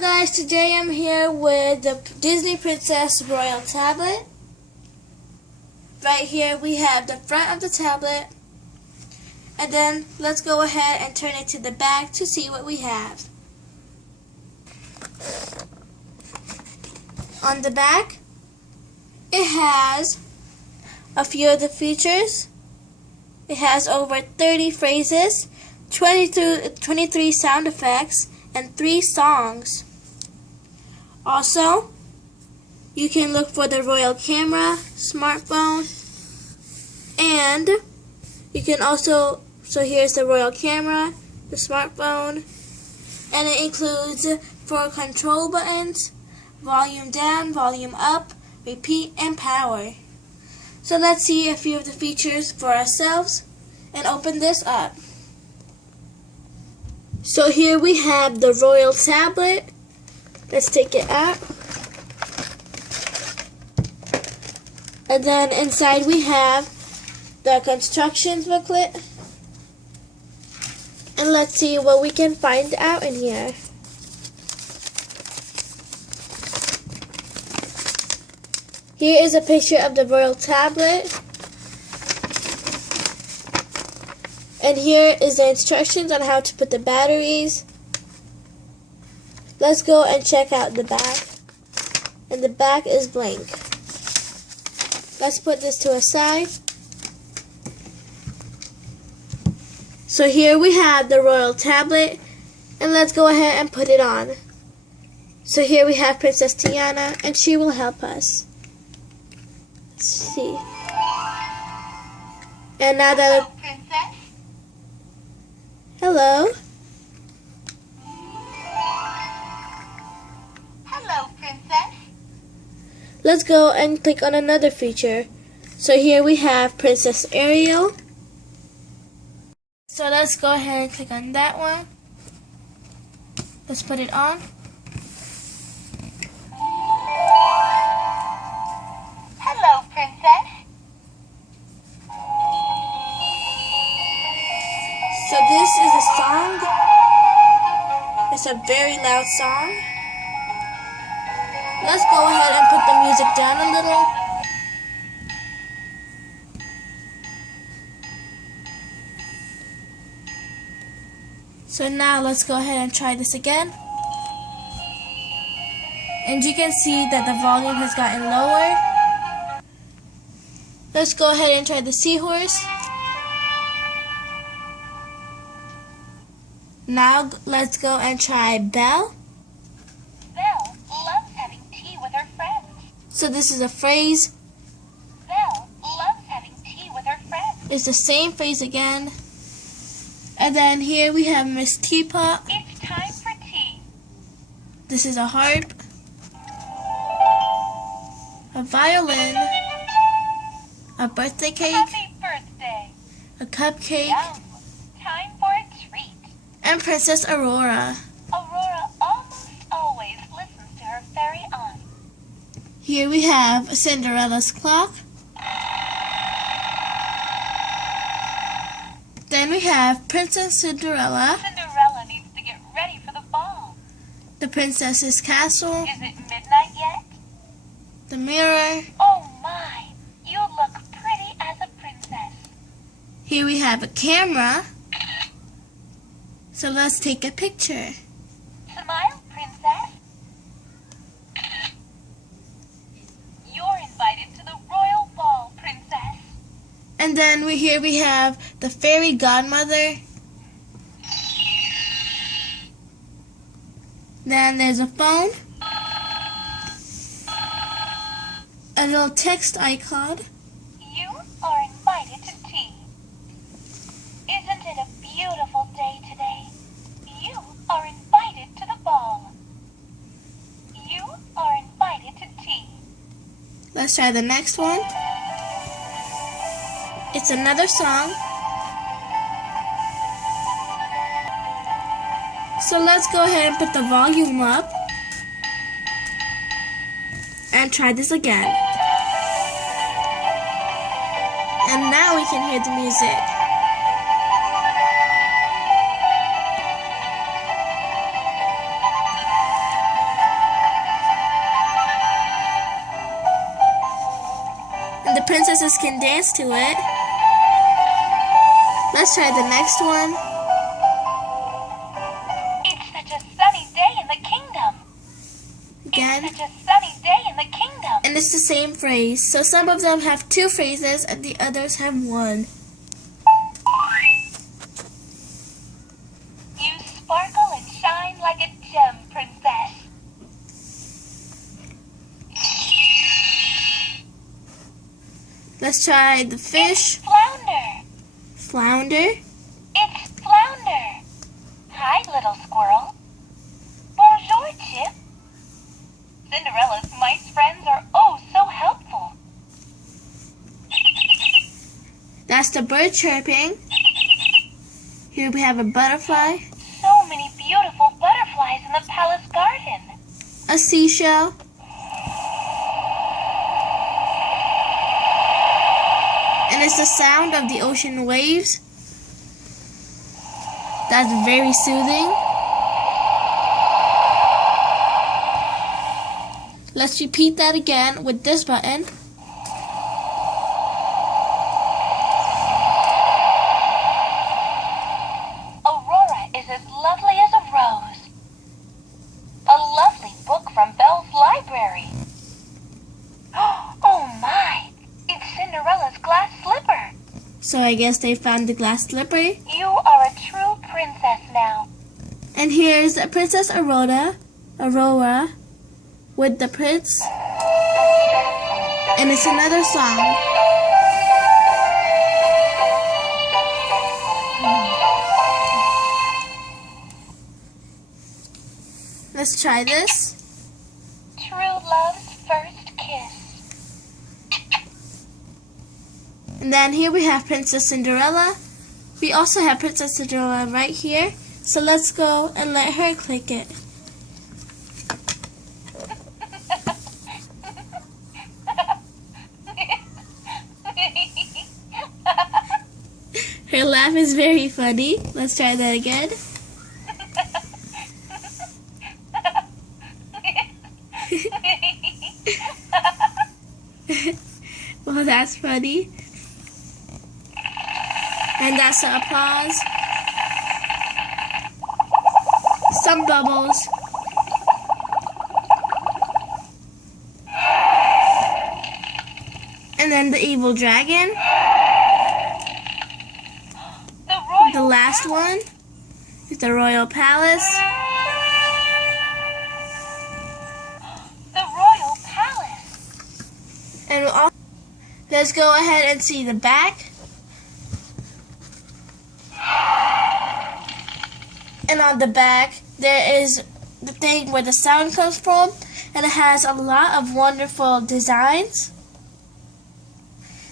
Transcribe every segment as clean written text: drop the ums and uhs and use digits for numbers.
Hello guys, today I'm here with the Disney Princess Royal Tablet. Right here we have the front of the tablet. And then let's go ahead and turn it to the back to see what we have. On the back, it has a few of the features. It has over 30 phrases, 23 sound effects, and 3 songs. Also, you can look for the Royal Camera, smartphone, and you can also, so here's the Royal Camera, the smartphone, and it includes 4 control buttons, volume down, volume up, repeat, and power. So let's see a few of the features for ourselves and open this up. So here we have the Royal Tablet. Let's take it out. And then inside we have the constructions booklet. And let's see what we can find out in here. Here is a picture of the Royal Tablet. And here is the instructions on how to put the batteries. Let's go and check out the back. And the back is blank. Let's put this to a side. So here we have the Royal Tablet. And let's go ahead and put it on. So here we have Princess Tiana, and she will help us. Let's see. And now that Hello. Hello, Princess. Let's go and click on another feature. So here we have Princess Ariel. So let's go ahead and click on that one. Let's put it on. Hello, Princess. So this is a song. It's a very loud song. Let's go ahead and put the music down a little. So now let's go ahead and try this again. And you can see that the volume has gotten lower. Let's go ahead and try the seahorse. Now let's go and try Belle. Belle loves having tea with her friends. So this is a phrase. Belle loves having tea with her friends. It's the same phrase again. And then here we have Miss Teapot. It's time for tea. This is a harp, a violin, a birthday cake, Happy birthday. a cupcake, Yum. Time for a treat. and Princess Aurora. Aurora almost always listens to her fairy aunt. Here we have Cinderella's clock. Then we have Princess Cinderella, Cinderella needs to get ready for the ball. the princess's castle, Is it midnight yet? the mirror. Oh my, you look pretty as a princess. Here we have a camera. So let's take a picture. Smile, princess. You're invited to the royal ball, princess. And then here we have the fairy godmother. Then there's a phone. A little text icon. You are invited to tea. Isn't it a beautiful day today? You are invited to the ball. You are invited to tea. Let's try the next one. It's another song. So let's go ahead and put the volume up and try this again. And now we can hear the music. princesses can dance to it. Let's try the next one. It's such a sunny day in the kingdom. Again. It's such a sunny day in the kingdom. And it's the same phrase. So some of them have two phrases and the others have one. You sparkle and shine like a gem, princess. Let's try the fish. Flounder. Flounder. It's Flounder. Hi, little squirrel. Bonjour, Chip. Cinderella's mice friends are oh so helpful. That's the bird chirping. Here we have a butterfly. So many beautiful butterflies in the palace garden. A seashell. And it's the sound of the ocean waves. That's very soothing. Let's repeat that again with this button. Aurora is as lovely as a rose. A lovely book from Belle's library. Oh my! It's Cinderella's glass slipper. So I guess they found the glass slipper. You are a true princess now. And here's Princess Aurora with the prince. And it's another song. Let's try this. True love's first kiss. And then here we have Princess Cinderella. We also have Princess Cinderella right here. So let's go and let her click it. Her laugh is very funny. Let's try that again. Well, that's funny. And that's the applause. Some bubbles. And then the evil dragon. The last one is the royal palace. The royal palace. And let's go ahead and see the back. And on the back, there is the thing where the sound comes from, and it has a lot of wonderful designs.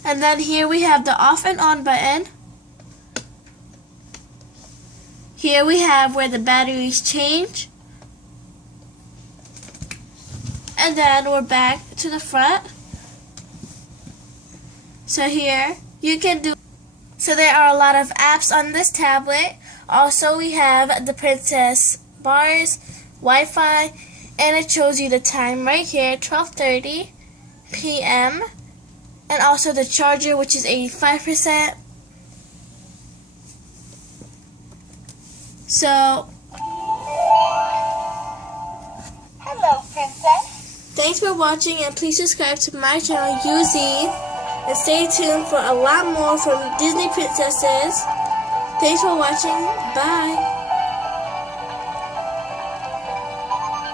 And then here we have the off and on button. Here we have where the batteries change. And then we're back to the front. So here you can do, so there are a lot of apps on this tablet. Also we have the princess bars, Wi-Fi, and it shows you the time right here, 12:30 p.m. And also the charger, which is 85%. So, Hello, princess. thanks for watching, and please subscribe to my channel, UZ, and stay tuned for a lot more from Disney princesses. Thanks for watching. Bye.